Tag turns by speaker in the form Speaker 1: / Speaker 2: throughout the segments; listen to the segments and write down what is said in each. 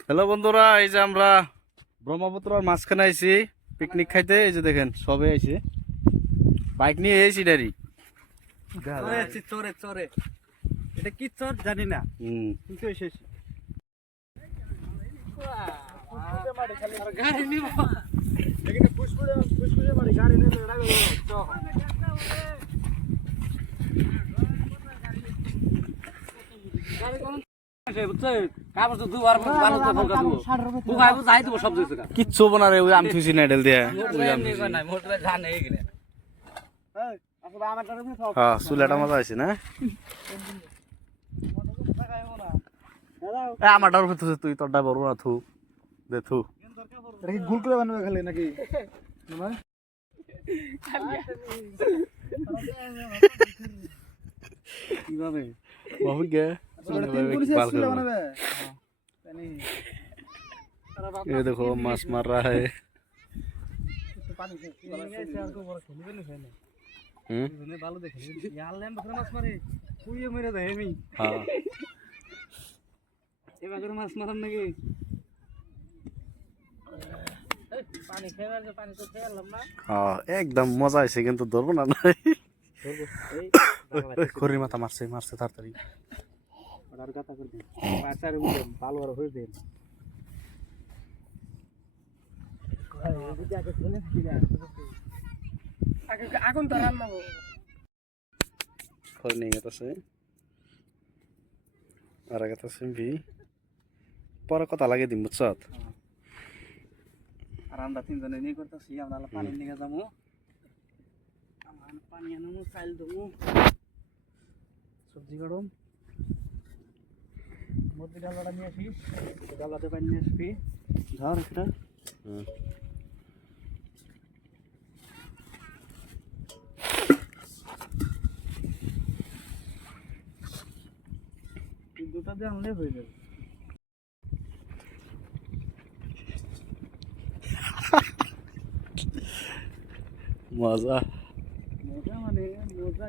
Speaker 1: Hello বন্ধুরা এই যে আমরা ব্রহ্মপুত্রর মাঝখানে আইছি পিকনিক খাইতে এই যে দেখেন সবে আইছে। বাইক নিয়ে এসেছি ডাইরি
Speaker 2: চরে আছি, চরে চরে। এটা কি চর? জানি না।
Speaker 1: হুম।
Speaker 2: কিন্তু এসেছি। গাড়ি নিব এখানে ফুসফুসে ফুসফুসে মারি গাড়ি নিয়ে
Speaker 1: কিচ্ছু বনা রে আমি থুইছি হ্যাঁ, না ডেল দিয়ে হ্যাঁ চুলাটা মজা আছে না? আমার ডার থুছে তুই তোর ডাই না থু। দে থু।
Speaker 2: কি গুল করে খালি নাকি? কীভাবে?
Speaker 1: গে। ये देखो माछ मार रहा है हम्म
Speaker 2: ভালো দেখে ইয়ারলেন বকরে মাছ মারে কুইয়ে মেরে দেয় আমি
Speaker 1: हाँ
Speaker 2: এবার মাছ মারার নাকি পানি খেয়ে পানি তো খেয়ালাম না
Speaker 1: हाँ एकदम মজা আছে কিন্তু ধরবো না নাই খড়ির মাথা মারছে মারছে তাড়াতাড়ি
Speaker 2: আর কথা করে দিন আচার ভালো আর হয়ে দিন আগুন তো রান্না
Speaker 1: খড়ি নিয়ে গেছে আর গেছে ভি। পরে কথা লাগে দিম বুঝছ?
Speaker 2: আর আমরা তিনজনে নিয়ে করতেছি আমরা পানি নিয়ে যাব। আমার পানি আনো চাইল দেবো সবজি কাটুম মুরগি ডালাটা নিয়ে আসি। ডালাতে পানি নিয়ে আসবি। ধর একটা। এই দুটা দিয়ে আনলে হয়ে যাবে।
Speaker 1: মজা।
Speaker 2: মজা মানে মজা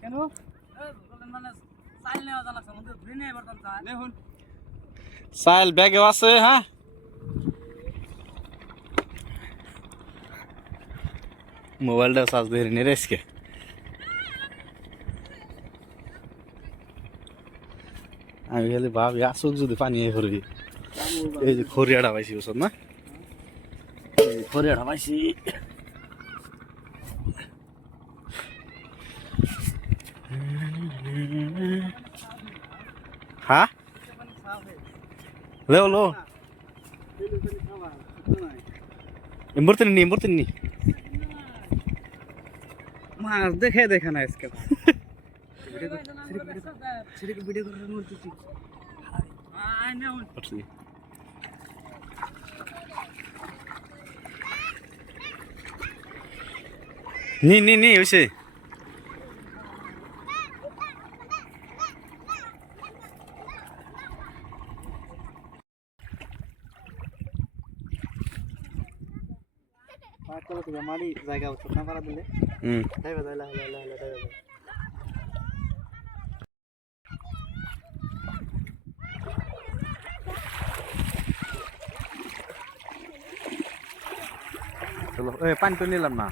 Speaker 2: কেন?
Speaker 1: সাইল ব্যাগে আছে হ্যাঁ মোবাইলটা চার্জ দিয়ে নিয়ে রেসকে আমি খালি ভাবি আসুক যদি পানি এ করবি এই যে খরিয়াটা পাইছি ওসব না? এই যে খরিয়াটা পাইছি হ্যাঁ লেও লো। এম্বরতে নি
Speaker 2: মাছ দেখে দেখে না আজকে।
Speaker 1: নি নি নি হইছে।
Speaker 2: চলো তো মারি জায়গা হচ্ছে না দিলে?
Speaker 1: হুম।
Speaker 2: যাইবা যাইলা হলা হলা হলা যাইবা।
Speaker 1: চলো এ পানি তো নিলাম না।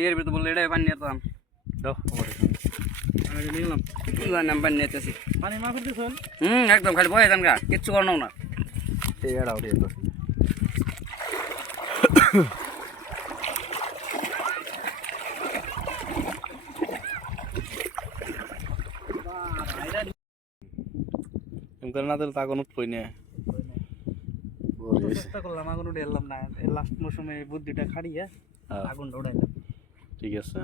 Speaker 3: এর ভিতরে বললে এটাই পানি নিতাম
Speaker 1: দাও
Speaker 2: আমি নিলাম।
Speaker 3: জানি আমি পানি নিতেছি
Speaker 2: পানি মা করতে শোন।
Speaker 3: হুম একদম খালি বয়ে যান গা কিচ্ছু করানো না।
Speaker 1: এই এড়াও রে তো এমকার না দিলে তা কোনো পই নিয়ে
Speaker 2: চেষ্টা করলাম আগুন উঠে এলাম না। লাস্ট মৌসুমে বুদ্ধিটা খাড়িয়ে
Speaker 1: হ্যাঁ।
Speaker 2: উঠাইলাম
Speaker 1: ঠিক আছে।